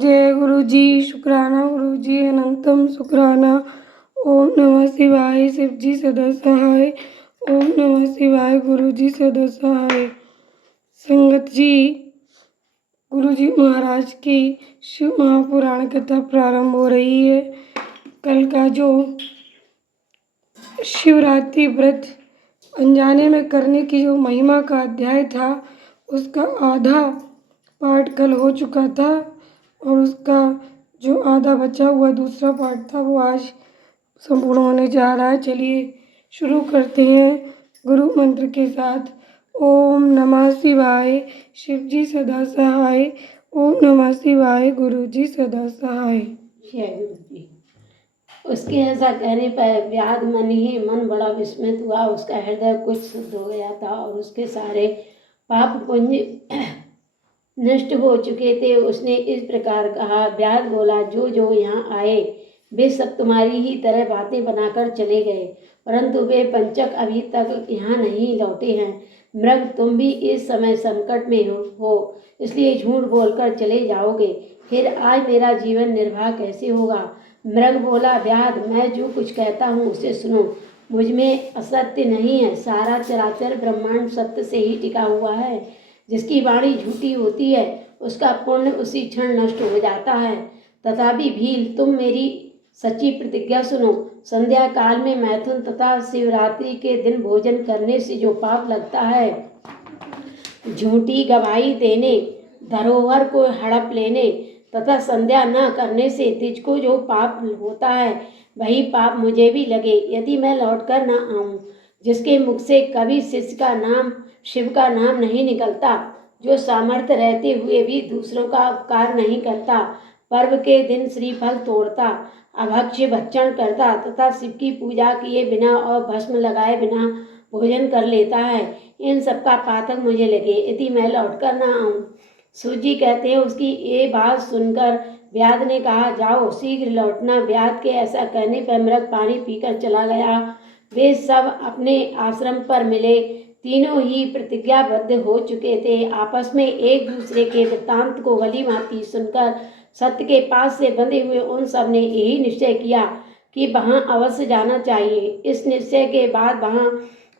जय गुरु जी। शुक्राना गुरु जी अनंतम शुक्राना। ओम नमः शिवाय। शिव जी सदा सहाय। ओम नमः शिवाय। गुरु जी सदा सहाय। संगत जी, गुरु जी महाराज की शिव महापुराण कथा प्रारंभ हो रही है। कल का जो शिवरात्रि व्रत अनजाने में करने की जो महिमा का अध्याय था, उसका आधा पाठ कल हो चुका था और उसका जो आधा बचा हुआ दूसरा पाठ था वो आज संपूर्ण होने जा रहा है। चलिए शुरू करते हैं गुरु मंत्र के साथ। ओम नमः शिवाय। शिव जी सदा सहाय। ओम नमः शिवाय। गुरु जी सदा सहाय। जय गुरु जी। उसके ऐसा कहने पर व्याध मन ही मन बड़ा विस्मित हुआ। उसका हृदय कुछ शुद्ध हो गया था और उसके सारे पाप पुण्य नष्ट हो चुके थे। उसने इस प्रकार कहा। व्याध बोला, जो जो यहाँ आए वे सब तुम्हारी ही तरह बातें बनाकर चले गए, परंतु वे पंचक अभी तक यहाँ नहीं लौटे हैं। मृग, तुम भी इस समय संकट में हो, इसलिए झूठ बोलकर चले जाओगे। फिर आज मेरा जीवन निर्वाह कैसे होगा? मृग बोला, व्याध, मैं जो कुछ कहता हूँ उसे सुनो। मुझ में असत्य नहीं है। सारा चराचर ब्रह्मांड सत्य से ही टिका हुआ है। जिसकी वाणी झूठी होती है उसका पुण्य उसी क्षण नष्ट हो जाता है। तथापि भील, तुम मेरी सच्ची प्रतिज्ञा सुनो। संध्या काल में मैथुन तथा शिवरात्रि के दिन भोजन करने से जो पाप लगता है, झूठी गवाही देने, धरोहर को हड़प लेने तथा संध्या न करने से तुझको जो पाप होता है वही पाप मुझे भी लगे यदि मैं लौटकर न आऊं। जिसके मुख से कभी शिष्य का नाम, शिव का नाम नहीं निकलता, जो सामर्थ्य रहते हुए भी दूसरों का उपकार नहीं करता, पर्व के दिन श्रीफल तोड़ता, अभक्ष्य भक्षण करता तथा शिव की पूजा किए बिना और भस्म लगाए बिना भोजन कर लेता है, इन सब का पातक मुझे लगे यदि मैं लौटकर न आऊं। सूजी कहते हैं, उसकी ये बात सुनकर व्याध ने कहा, जाओ शीघ्र लौटना। व्याध के ऐसा कहने पर मृग पानी पीकर चला गया। वे सब अपने आश्रम पर मिले। तीनों ही प्रतिज्ञाबद्ध हो चुके थे। आपस में एक दूसरे के वृत्तांत को भली भांति सुनकर सत्य के पास से बंधे हुए उन सब ने यही निश्चय किया कि वहां अवश्य जाना चाहिए। इस निश्चय के बाद वहां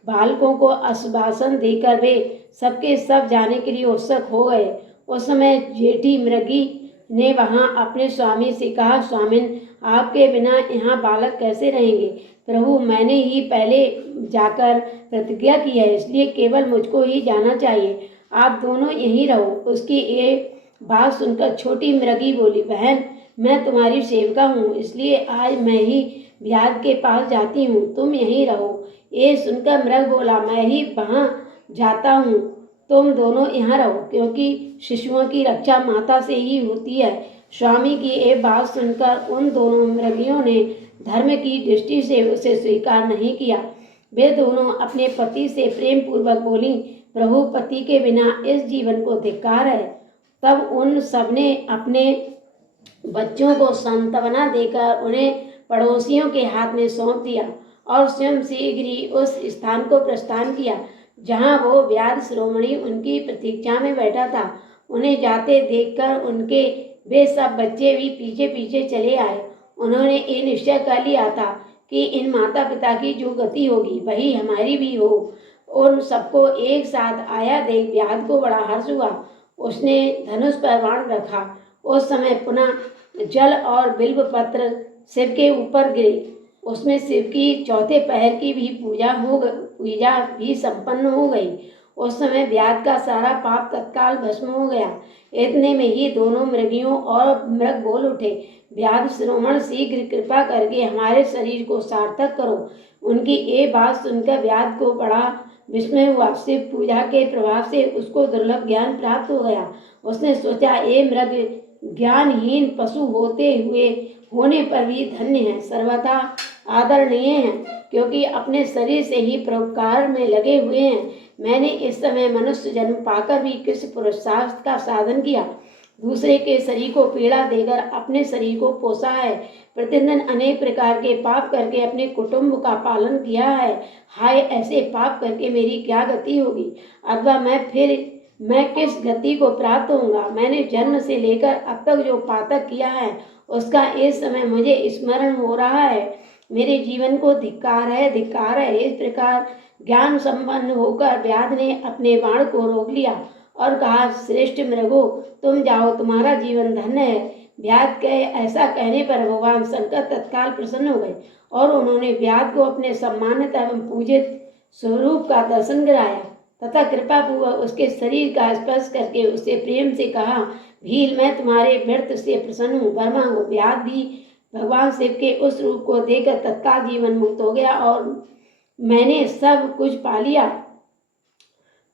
बालकों को आश्वासन देकर वे सबके सब जाने के लिए उत्सुक हो गए। उस समय जेठी मृगी ने वहां अपने स्वामी से कहा, स्वामिन, आपके बिना यहाँ बालक कैसे रहेंगे? प्रभु, मैंने ही पहले जाकर प्रतिज्ञा की है, इसलिए केवल मुझको ही जाना चाहिए। आप दोनों यहीं रहो। उसकी ये बात सुनकर छोटी मृगी बोली, बहन, मैं तुम्हारी सेविका हूँ, इसलिए आज मैं ही व्याध के पास जाती हूँ, तुम यहीं रहो। ये सुनकर मृग बोला, मैं ही वहाँ जाता हूँ, तुम दोनों यहाँ रहो, क्योंकि शिशुओं की रक्षा माता से ही होती है। स्वामी की ये बात सुनकर उन दोनों मृगियों ने धर्म की दृष्टि से उसे स्वीकार नहीं किया। वे दोनों अपने पति से प्रेम पूर्वक बोली, प्रभु, पति के बिना इस जीवन को धिक्कार है। तब उन सबने अपने बच्चों को सांत्वना देकर उन्हें पड़ोसियों के हाथ में सौंप दिया और स्वयं शीघ्र ही उस स्थान को प्रस्थान किया जहाँ वो व्याध शिरोमणि उनकी प्रतीक्षा में बैठा था। उन्हें जाते देखकर उनके वे सब बच्चे भी पीछे पीछे चले आए। उन्होंने ये निश्चय कर लिया था कि इन माता पिता की जो गति होगी वही हमारी भी हो। उन सबको एक साथ आया देख व्याध को बड़ा हर्ष हुआ। उसने धनुष पर बाण रखा। उस समय पुनः जल और बिल्व पत्र शिव के ऊपर गिरे। उसमें शिव की चौथे पहर की भी पूजा भी संपन्न हो गई। उस समय व्याध का सारा पाप तत्काल भस्म हो गया। इतने में ही दोनों मृगियों और मृग बोल उठे, व्याध श्रोमण, शीघ्र कृपा करके हमारे शरीर को सार्थक करो। उनकी ये बात सुनकर व्याध को बड़ा विस्मय हुआ। शिव पूजा के प्रभाव से उसको दुर्लभ ज्ञान प्राप्त हो गया। उसने सोचा, ये मृग ज्ञानहीन पशु होने पर भी धन्य है, सर्वथा आदरणीय है, क्योंकि अपने शरीर से ही परोपकार में लगे हुए हैं। मैंने इस समय मनुष्य जन्म पाकर भी किस पुरुषार्थ का साधन किया? दूसरे के शरीर को पीड़ा देकर अपने शरीर को पोसा है। प्रतिदिन अनेक प्रकार के पाप करके अपने कुटुंब का पालन किया है। हाय, ऐसे पाप करके मेरी क्या गति होगी? अथवा मैं फिर मैं किस गति को प्राप्त होऊंगा। मैंने जन्म से लेकर अब तक जो पातक किया है उसका इस समय मुझे स्मरण हो रहा है। मेरे जीवन को धिक्कार है, धिक्कार है। इस प्रकार ज्ञान संपन्न होकर व्याध ने अपने बाण को रोक लिया और कहा, श्रेष्ठ मृगो, तुम जाओ, तुम्हारा जीवन धन्य है। व्याध के ऐसा कहने पर भगवान शंकर तत्काल प्रसन्न हो गए और उन्होंने व्याध को अपने सम्मानित एवं पूजित स्वरूप का दर्शन कराया तथा कृपा पूर्वक उसके शरीर का स्पर्श करके उससे प्रेम से कहा, भील, मैं तुम्हारे व्रत से प्रसन्न हूँ, वर मांगो। व्याध भी भगवान शिव के उस रूप को देखकर तत्काल जीवन मुक्त हो गया और मैंने सब कुछ पा लिया,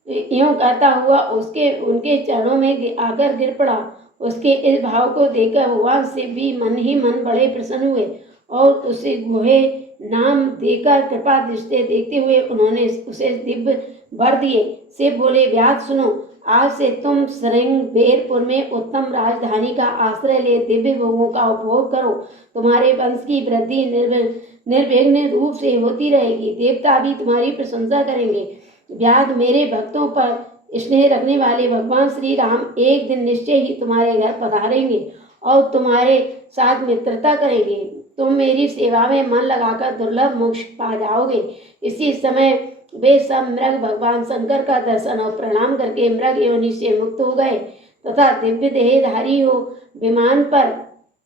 यूं कहता हुआ उनके चरणों में आकर गिर पड़ा। उसके इस भाव को देखकर भगवान शिव भी मन ही मन बड़े प्रसन्न हुए और उसे गुहे नाम देकर कृपा दृष्टि देखते हुए उन्होंने उसे दिव्य वर दिए। शिव बोले, व्याध सुनो, आज से तुम श्रृंगबेरपुर में उत्तम राजधानी का आश्रय ले दिव्य भोगों का उपभोग करो। तुम्हारे वंश की वृद्धि निर्विघ्न रूप से होती रहेगी। देवता भी तुम्हारी प्रशंसा करेंगे। व्याध, मेरे भक्तों पर स्नेह रखने वाले भगवान श्री राम एक दिन निश्चय ही तुम्हारे घर पधारेंगे और तुम्हारे साथ मित्रता करेंगे। तुम मेरी सेवा में मन लगाकर दुर्लभ मोक्ष पा जाओगे। इसी समय वे सब मृग भगवान शंकर का दर्शन और प्रणाम करके मृग योनि से मुक्त हो गए तथा दिव्य देहधारी हो विमान पर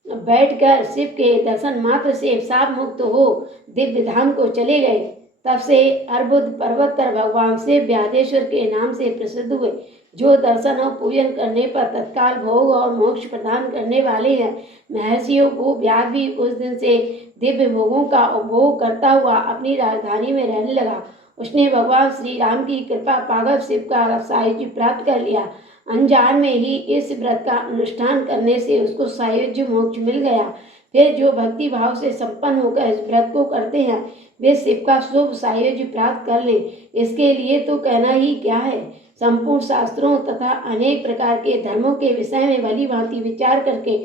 बैठकर शिव के दर्शन मात्र से साप मुक्त हो दिव्य धाम को चले गए। तब से अर्बुद पर्वत पर भगवान शिव व्याधेश्वर के नाम से प्रसिद्ध हुए, जो दर्शन और पूजन करने पर तत्काल भोग और मोक्ष प्रदान करने वाले हैं। महर्षियों को व्याध भी उस दिन से दिव्य भोगों का उपभोग करता हुआ अपनी राजधानी में रहने लगा। उसने भगवान श्री राम की कृपा पाकर शिव का सायुज्य प्राप्त कर लिया। अनजान में ही इस व्रत का अनुष्ठान करने से उसको सायुज्य मोक्ष मिल गया। फिर जो भक्ति भाव से संपन्न होकर इस व्रत को करते हैं वे शिव का शुभ सायुज्य प्राप्त कर ले। इसके लिए तो कहना ही क्या है। संपूर्ण शास्त्रों तथा अनेक प्रकार के धर्मों के विषय में भली भांति विचार करके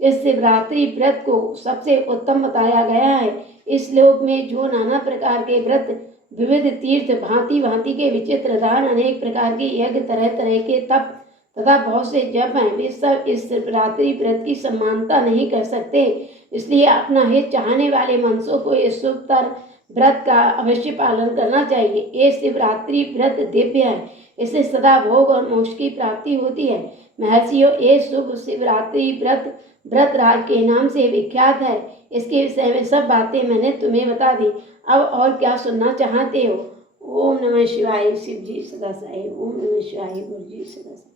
इस शिवरात्रि व्रत को सबसे उत्तम बताया गया है। इस श्लोक में जो नाना प्रकार के व्रत, विविध तीर्थ, भांति भांति के विचित्र दान, अनेक प्रकार के यज्ञ, तरह तरह के तप तथा बहुत से जप हैं, वे सब इस शिवरात्रि व्रत की समानता नहीं कर सकते। इसलिए अपना हित चाहने वाले मनुष्यों को इस शुभतर व्रत का अवश्य पालन करना चाहिए। ये शिवरात्रि व्रत दिव्य है, इससे सदा भोग और मोक्ष की प्राप्ति होती है। महर्षियों, ये शुभ शिवरात्रि व्रत व्रतराज के नाम से विख्यात है। इसके विषय में सब बातें मैंने तुम्हें बता दी। अब और क्या सुनना चाहते हो? ओम नमः शिवाय। शिव जी सदा साहिब। ओम नमः शिवाय। गुरु जी सदा साहिब।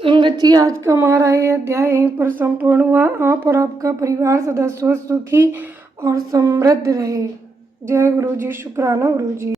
संगत जी, आज का हमारा ये अध्याय यहीं पर संपूर्ण हुआ। आप और आपका परिवार सदा स्वस्थ, सुखी और समृद्ध रहे। जय गुरु जी। शुक्राना गुरु जी।